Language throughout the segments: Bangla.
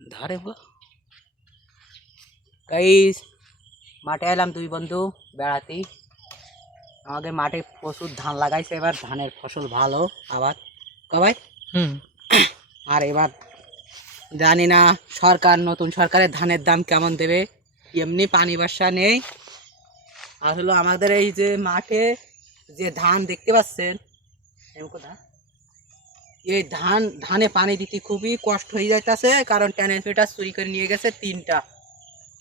ধারে গাইস, মাঠে এলাম দুই বন্ধু বেড়াতে। আমাদের মাঠে প্রচুর ধান লাগাইছে, এবার ধানের ফসল ভালো আবার কবাই। আর এবার জানি না সরকার, নতুন সরকারের ধানের দাম কেমন দেবে। এমনি পানি বর্ষা নেই। আসলে আমাদের এই যে মাঠে যে ধান দেখতে পাচ্ছেন, এই ধানে পানি দিতে খুবই কষ্ট হয়ে যাইতেছে, কারণ ট্রান্সমিটার চুরি করে নিয়ে গেছে 3টা।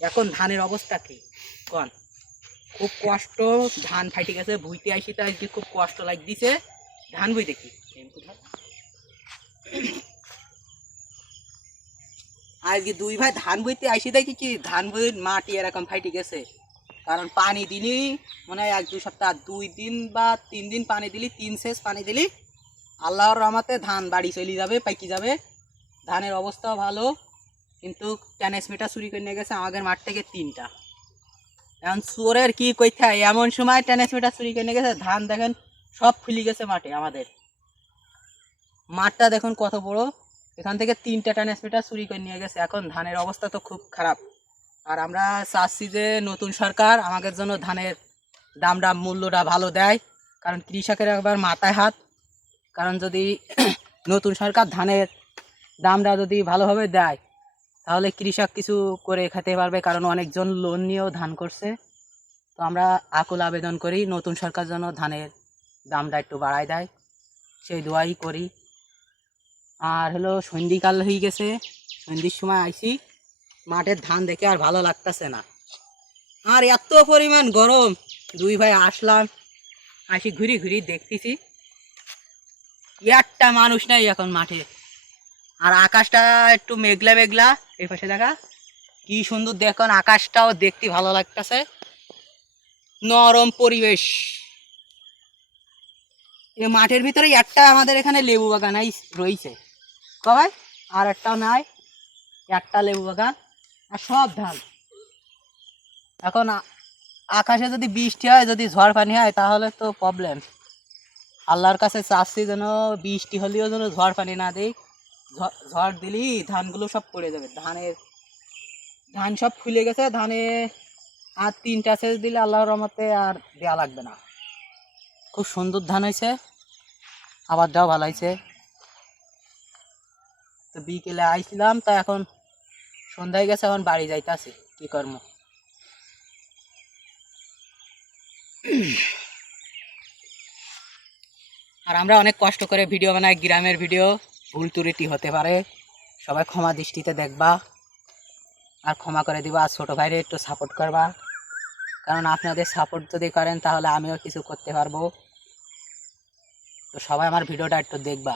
এখন ধানের অবস্থা কি কন, খুব কষ্ট। ধান ফাইটে গেছে, ভুইতে আসি তাই খুব কষ্ট লাগতেছে। ধান বই দেখি আজকে দুই ভাই ধান বইতে আসি দেখি কি ধান বইয়ের মাটি এরকম ফাইটে গেছে, কারণ পানি দিলি মনে হয় 1-2 সপ্তাহ, 2 দিন বা 3 দিন পানি দিলি, 3 সেচ পানি দিলি, আল্লাহর রহমতে ধান বাড়ি চলে যাবে, পাইকি যাবে। ধানের অবস্থাও ভালো, কিন্তু ট্রান্সমিটার চুরি করে নিয়ে গেছে আমাদের মাঠ থেকে 3টা। এখন চোরের কি কইতে হয়, এমন সময় ট্রান্সমিটার চুরি করে নিয়ে গেছে, ধান দেখেন সব ফুলি গেছে মাঠে। আমাদের মাঠটা দেখুন কত বড়, এখান থেকে 3টা ট্রান্সমিটার চুরি করে নিয়ে গেছে। এখন ধানের অবস্থা তো খুব খারাপ। আর আমরা চাচ্ছি যে নতুন সরকার আমাদের জন্য ধানের দামটা, মূল্যটা ভালো দেয়, কারণ কৃষকের একবার মাথায় হাত। কারণ যদি নতুন সরকার ধানের দামটা যদি ভালোভাবে দেয়, তাহলে কৃষক কিছু করে খেতে পারবে, কারণ অনেকজন লোন নিয়েও ধান করছে। তো আমরা আকুল আবেদন করি নতুন সরকার যেন ধানের দামটা একটু বাড়ায় দেয়, সেই দোয়াই করি। আর হলো সন্ধিকাল হয়ে গেছে, সন্ধির সময় আইসি, মাঠের ধান দেখে আর ভালো লাগতেছে না। আর এত পরিমাণ গরম, দুই ভাই আসলাম, আসি ঘুরি ঘুরি দেখতেছি একটা মানুষ নাই এখন মাঠে। আর আকাশটা একটু মেঘলা মেঘলা, এই পাশে দেখা কি সুন্দর, দেখুন আকাশটাও দেখতে ভালো লাগতেছে, নরম পরিবেশ। এই মাঠের ভিতরে একটা আমাদের এখানে লেবু বাগান রয়েছে কয়, আর একটা নাই, একটা লেবু বাগান, আর সব ধান। এখন আকাশে যদি বৃষ্টি হয়, যদি ঝড় পানি হয়, তাহলে তো প্রবলেম। আল্লাহর কাছে চাচ্ছি যেন বৃষ্টি হলেও যেন ঝড় পানি না দেয়। ঝড় দিলেই ধানগুলো সব পড়ে যাবে। ধান সব ফুলে গেছে ধানে। আর 3টা সেচ দিলে আল্লাহর রহমতে আর দেওয়া লাগবে না। খুব সুন্দর ধান হয়েছে, আবারটাও ভালো হয়েছে। তো বিকেলে আইছিলাম, তা এখন সন্ধ্যায় গেছে, এখন বাড়ি যাইতেছি, কি করবো। আর আমরা অনেক কষ্ট করে ভিডিও বানাই, গ্রামের ভিডিও, ভুল ত্রুটি হতে পারে, সবাই ক্ষমা দৃষ্টিতে দেখবা আর ক্ষমা করে দিবা। আর ছোটো ভাইরে একটু সাপোর্ট করবা, কারণ আপনাদের সাপোর্ট যদি করেন তাহলে আমিও কিছু করতে পারবো। তো সবাই আমার ভিডিওটা একটু দেখবা।